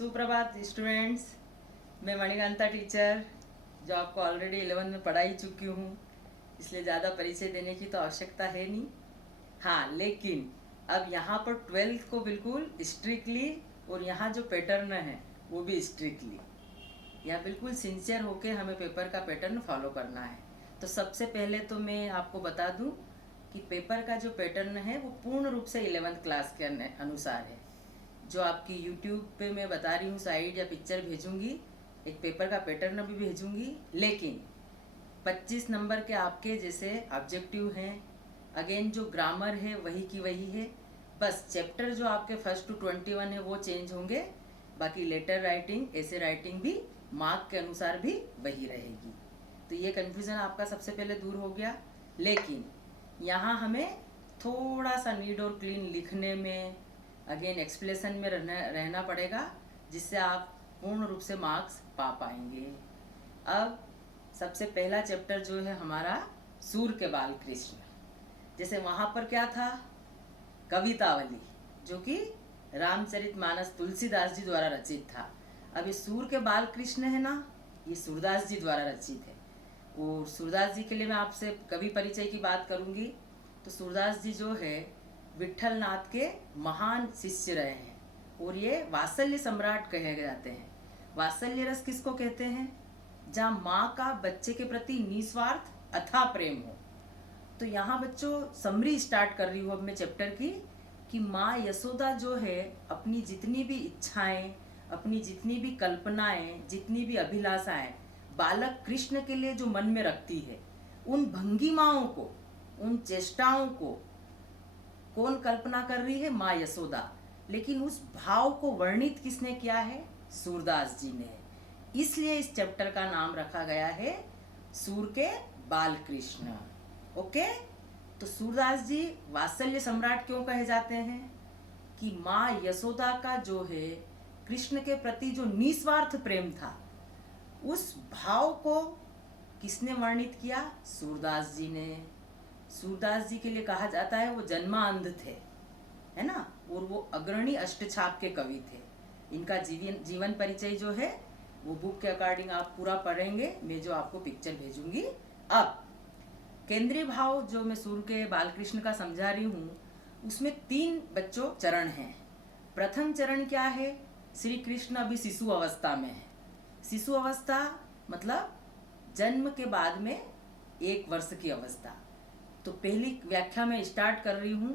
सुप्रभात स्टूडेंट्स। मैं मणिकांता टीचर, जो आपको ऑलरेडी 11 में पढ़ा ही चुकी हूँ, इसलिए ज़्यादा परिचय देने की तो आवश्यकता है नहीं। हाँ, लेकिन अब यहाँ पर 12th को बिल्कुल स्ट्रिक्टली, और यहाँ जो पैटर्न है वो भी स्ट्रिक्टली, यहाँ बिल्कुल सिंसियर होके हमें पेपर का पैटर्न फॉलो करना है। तो सबसे पहले तो मैं आपको बता दूँ कि पेपर का जो पैटर्न है वो पूर्ण रूप से 11th क्लास के अनुसार है। जो आपकी यूट्यूब पे मैं बता रही हूँ साइड या पिक्चर भेजूंगी, एक पेपर का पैटर्न भी भेजूंगी, लेकिन 25 नंबर के आपके जैसे ऑब्जेक्टिव हैं। अगेन जो ग्रामर है वही की वही है, बस चैप्टर जो आपके फर्स्ट टू 21 है वो चेंज होंगे, बाकी लेटर राइटिंग ऐसे राइटिंग भी मार्क के अनुसार भी वही रहेगी। तो ये कन्फ्यूज़न आपका सबसे पहले दूर हो गया। लेकिन यहाँ हमें थोड़ा सा नीट और क्लीन लिखने में, अगेन एक्सप्लेनेशन में रहना पड़ेगा, जिससे आप पूर्ण रूप से मार्क्स पा पाएंगे। अब सबसे पहला चैप्टर जो है हमारा सूर के बाल कृष्ण, जैसे वहाँ पर क्या था, कवितावली, जो कि रामचरितमानस तुलसीदास जी द्वारा रचित था। अब ये सूर के बाल कृष्ण है ना, ये सूरदास जी द्वारा रचित है। और सूरदास जी के लिए मैं आपसे कवि परिचय की बात करूँगी। तो सूरदास जी जो है विट्ठल नाथ के महान शिष्य रहे हैं, और ये वात्सल्य सम्राट कहे जाते हैं। वात्सल्य रस किसको कहते हैं? जहाँ माँ का बच्चे के प्रति निस्वार्थ अथाह प्रेम हो। तो यहाँ बच्चों समरी स्टार्ट कर रही हूँ अब मैं चैप्टर की, कि माँ यशोदा जो है अपनी जितनी भी इच्छाएं, अपनी जितनी भी कल्पनाएं, जितनी भी अभिलाषाएं बालक कृष्ण के लिए जो मन में रखती है, उन भंगिमाओं को, उन चेष्टाओं को कौन कल्पना कर रही है? माँ यशोदा। लेकिन उस भाव को वर्णित किसने किया है? सूरदास जी ने। इसलिए इस चैप्टर का नाम रखा गया है सूर के बाल कृष्ण। ओके, तो सूरदास जी वात्सल्य सम्राट क्यों कहे जाते हैं? कि माँ यशोदा का जो है कृष्ण के प्रति जो निस्वार्थ प्रेम था, उस भाव को किसने वर्णित किया? सूरदास जी ने। सूरदास जी के लिए कहा जाता है वो जन्मांध थे, है ना, और वो अग्रणी अष्टछाप के कवि थे। इनका जीवन परिचय जो है वो बुक के अकॉर्डिंग आप पूरा पढ़ेंगे, मैं जो आपको पिक्चर भेजूंगी। अब केंद्रीय भाव जो मैं सूर के बालकृष्ण का समझा रही हूँ, उसमें 3 बच्चों चरण हैं। प्रथम चरण क्या है? श्री कृष्ण अभी शिशु अवस्था में है। शिशु अवस्था मतलब जन्म के बाद में 1 वर्ष की अवस्था। तो पहली व्याख्या में स्टार्ट कर रही हूँ,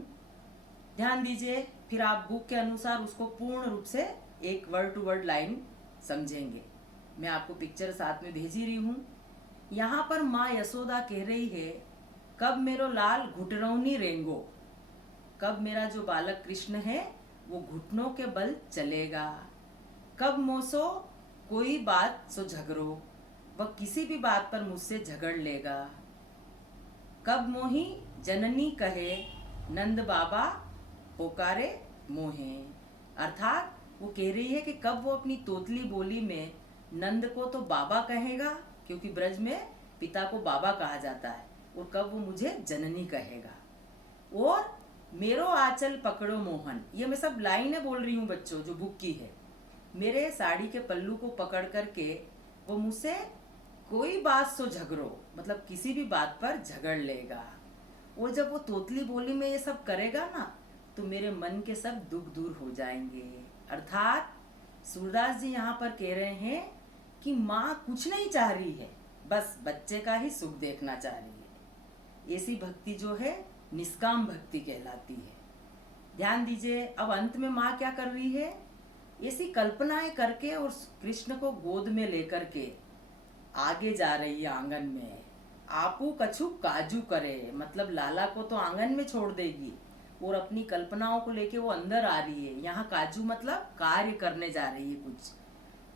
ध्यान दीजिए, फिर आप बुक के अनुसार उसको पूर्ण रूप से एक वर्ड टू वर्ड लाइन समझेंगे। मैं आपको पिक्चर साथ में भेज ही रही हूँ। यहाँ पर माँ यशोदा कह रही है, कब मेरो लाल घुटरौनी रेंगो, कब मेरा जो बालक कृष्ण है वो घुटनों के बल चलेगा, कब मोसो कोई बात सो झगड़ो, वह किसी भी बात पर मुझसे झगड़ लेगा, कब मोही जननी कहे नंद बाबा पोकारे मोहे। अर्थात वो कह रही है कि कब वो अपनी तोतली बोली में नंद को तो बाबा कहेगा, क्योंकि ब्रज में पिता को बाबा कहा जाता है, और कब वो मुझे जननी कहेगा। और मेरो आंचल पकड़ो मोहन, ये मैं सब लाइनें बोल रही हूँ बच्चों जो बुक की है। मेरे साड़ी के पल्लू को पकड़ करके वो मुझसे कोई बात सो झगड़ो, मतलब किसी भी बात पर झगड़ लेगा। और जब वो तोतली बोली में ये सब करेगा ना, तो मेरे मन के सब दुख दूर हो जाएंगे। अर्थात सूरदास जी यहाँ पर कह रहे हैं कि माँ कुछ नहीं चाह रही है, बस बच्चे का ही सुख देखना चाह रही है। ऐसी भक्ति जो है निष्काम भक्ति कहलाती है। ध्यान दीजिए, अब अंत में माँ क्या कर रही है? ऐसी कल्पनाएं करके और कृष्ण को गोद में लेकर के आगे जा रही है आंगन में। आपू कछु काजू करे, मतलब लाला को तो आंगन में छोड़ देगी, और अपनी कल्पनाओं को लेके वो अंदर आ रही है। यहाँ काजू मतलब कार्य करने जा रही है कुछ।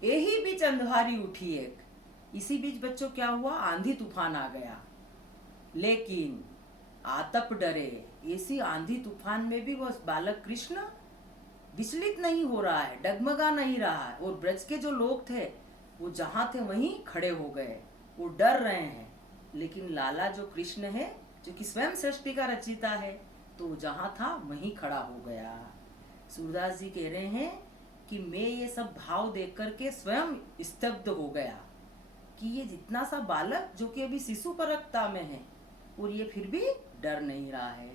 यही बीच अंधारी उठी एक, इसी बीच बच्चों क्या हुआ? आंधी तूफान आ गया। लेकिन आतप डरे, ऐसी आंधी तूफान में भी वो बालक कृष्ण विचलित नहीं हो रहा है, डगमगा नहीं रहा है। और ब्रज के जो लोग थे वो जहाँ थे वहीं खड़े हो गए, वो डर रहे हैं। लेकिन लाला जो कृष्ण है, जो कि स्वयं सृष्टि का रचयिता है, तो जहाँ था वहीं खड़ा हो गया। सूरदास जी कह रहे हैं कि मैं ये सब भाव देख करके स्वयं स्तब्ध हो गया कि ये जितना सा बालक जो कि अभी शिशु परकता में है और ये फिर भी डर नहीं रहा है।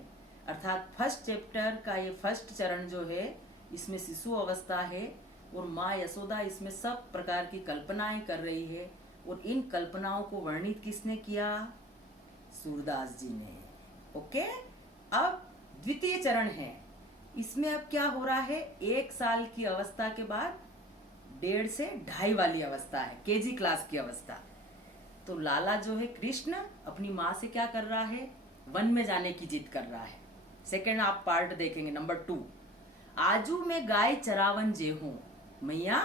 अर्थात फर्स्ट चैप्टर का ये फर्स्ट चरण जो है इसमें शिशु अवस्था है और माँ यशोदा इसमें सब प्रकार की कल्पनाएं कर रही है और इन कल्पनाओं को वर्णित किसने किया? सूरदास जी ने। ओके, अब द्वितीय चरण है। इसमें अब क्या हो रहा है, 1 साल की अवस्था के बाद 1.5 से 2.5 वाली अवस्था है, केजी क्लास की अवस्था। तो लाला जो है कृष्ण अपनी माँ से क्या कर रहा है, वन में जाने की जिद कर रहा है। सेकंड आप पार्ट देखेंगे, नंबर 2। आजू मैं गाय चरावन जे हूँ, मैया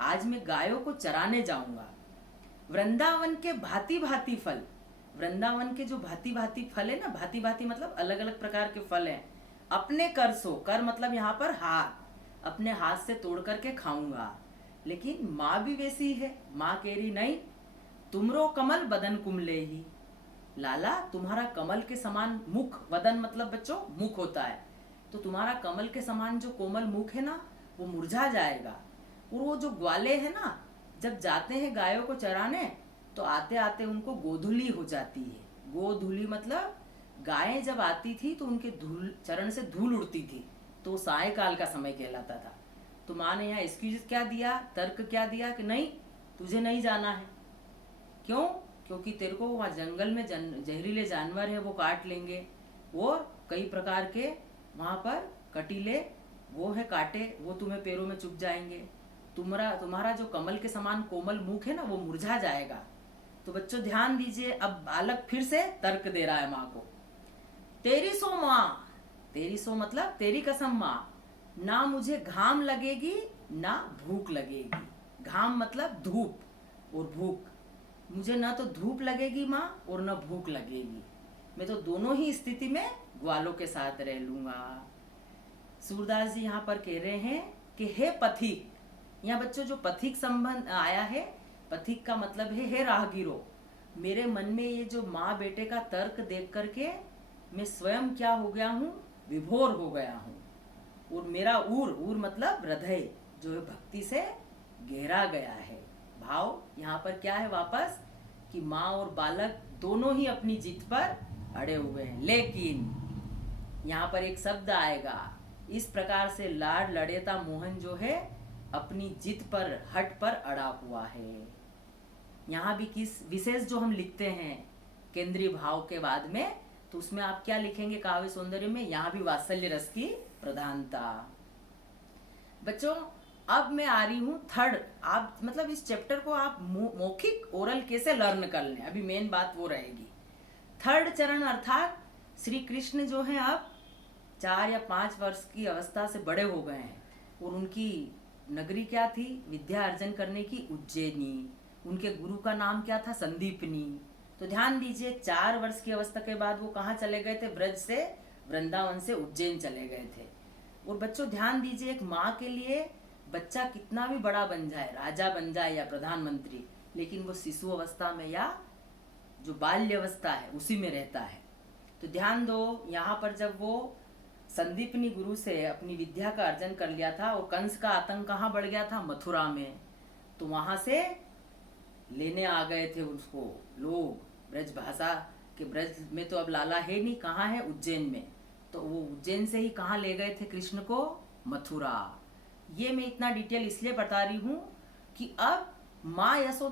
आज मैं गायों को चराने जाऊंगा। वृंदावन के भांति भांति फल, वृंदावन के जो भांति भांति फल है ना, भांति भांति मतलब अलग अलग प्रकार के फल हैं, अपने कर सो, कर मतलब यहाँ पर हाथ, अपने हाथ से तोड़ करके खाऊंगा। लेकिन माँ भी वैसी है, माँ कह रही नहीं, तुमरो कमल बदन कुमले ही, लाला तुम्हारा कमल के समान मुख, वदन मतलब बच्चों मुख होता है, तो तुम्हारा कमल के समान जो कोमल मुख है ना वो मुरझा जाएगा। और वो जो ग्वाले है ना, जब जाते हैं गायों को चराने तो आते आते उनको गोधुली हो जाती है। गोधुली मतलब गायें जब आती थी तो उनके धूल, चरण से धूल उड़ती थी, तो सायकाल का समय कहलाता था। तो माँ ने यहाँ एक्सक्यूज क्या दिया, तर्क क्या दिया कि नहीं तुझे नहीं जाना है। क्यों? क्योंकि तेरे को वहाँ जंगल में जहरीले जानवर है वो काट लेंगे और कई प्रकार के वहाँ पर कटीले वो है कांटे, वो तुम्हें पैरों में चुभ जाएंगे। तुम्हारा जो कमल के समान कोमल मुख है ना वो मुरझा जाएगा। तो बच्चों ध्यान दीजिए, अब बालक फिर से तर्क दे रहा है माँ को। तेरी सो माँ, तेरी सो मतलब तेरी कसम माँ, ना मुझे घाम लगेगी ना भूख लगेगी। घाम मतलब धूप और भूख, मुझे ना तो धूप लगेगी माँ और ना भूख लगेगी, मैं तो दोनों ही स्थिति में ग्वालों के साथ रह लूंगा। सूरदास जी यहाँ पर कह रहे हैं कि हे पथिक, यहाँ बच्चों जो पथिक संबंध आया है, पथिक का मतलब है हे राहगीरो, मेरे मन में ये जो माँ बेटे का तर्क देख करके मैं स्वयं क्या हो गया हूँ, विभोर हो गया हूँ। और मेरा ऊर मतलब हृदय जो है भक्ति से गहरा गया है। भाव यहाँ पर क्या है वापस कि माँ और बालक दोनों ही अपनी जिद पर अड़े हुए हैं। लेकिन यहाँ पर एक शब्द आएगा, इस प्रकार से लाड लड़ेता मोहन जो है अपनी जिद पर, हट पर अड़ा हुआ है। यहाँ भी किस विशेष जो हम लिखते हैं केंद्रीय भाव के बाद में, तो उसमें आप क्या लिखेंगे काव्य सौंदर्य में, यहाँ भी वात्सल्य रस की प्रधानता। बच्चों अब मैं आ रही हूँ थर्ड, आप मतलब इस चैप्टर को आप मौखिक ओरल कैसे लर्न कर लें, अभी मेन बात वो रहेगी। थर्ड चरण अर्थात श्री कृष्ण जो है अब 4 या 5 वर्ष की अवस्था से बड़े हो गए हैं और उनकी नगरी क्या थी, विद्या अर्जन करने की उज्जैनी। उनके गुरु का नाम क्या था, संदीपनी। तो ध्यान दीजिए 4 वर्ष की अवस्था के बाद वो कहाँ चले गए थे, ब्रज से, वृंदावन से उज्जैन चले गए थे। और बच्चों ध्यान दीजिए, एक माँ के लिए बच्चा कितना भी बड़ा बन जाए, राजा बन जाए या प्रधानमंत्री, लेकिन वो शिशु अवस्था में या जो बाल्य अवस्था है उसी में रहता है। तो ध्यान दो, यहाँ पर जब वो संदीपनी गुरु से अपनी विद्या का अर्जन कर लिया था और कंस का आतंक कहाँ बढ़ गया था, मथुरा में, तो वहां से लेने आ गए थे उसको लोग, ब्रज भाषा के, ब्रज में तो अब लाला है नहीं, कहाँ है, उज्जैन में। तो वो उज्जैन से ही कहाँ ले गए थे कृष्ण को, मथुरा। ये मैं इतना डिटेल इसलिए बता रही हूँ कि अब माँ यशोदा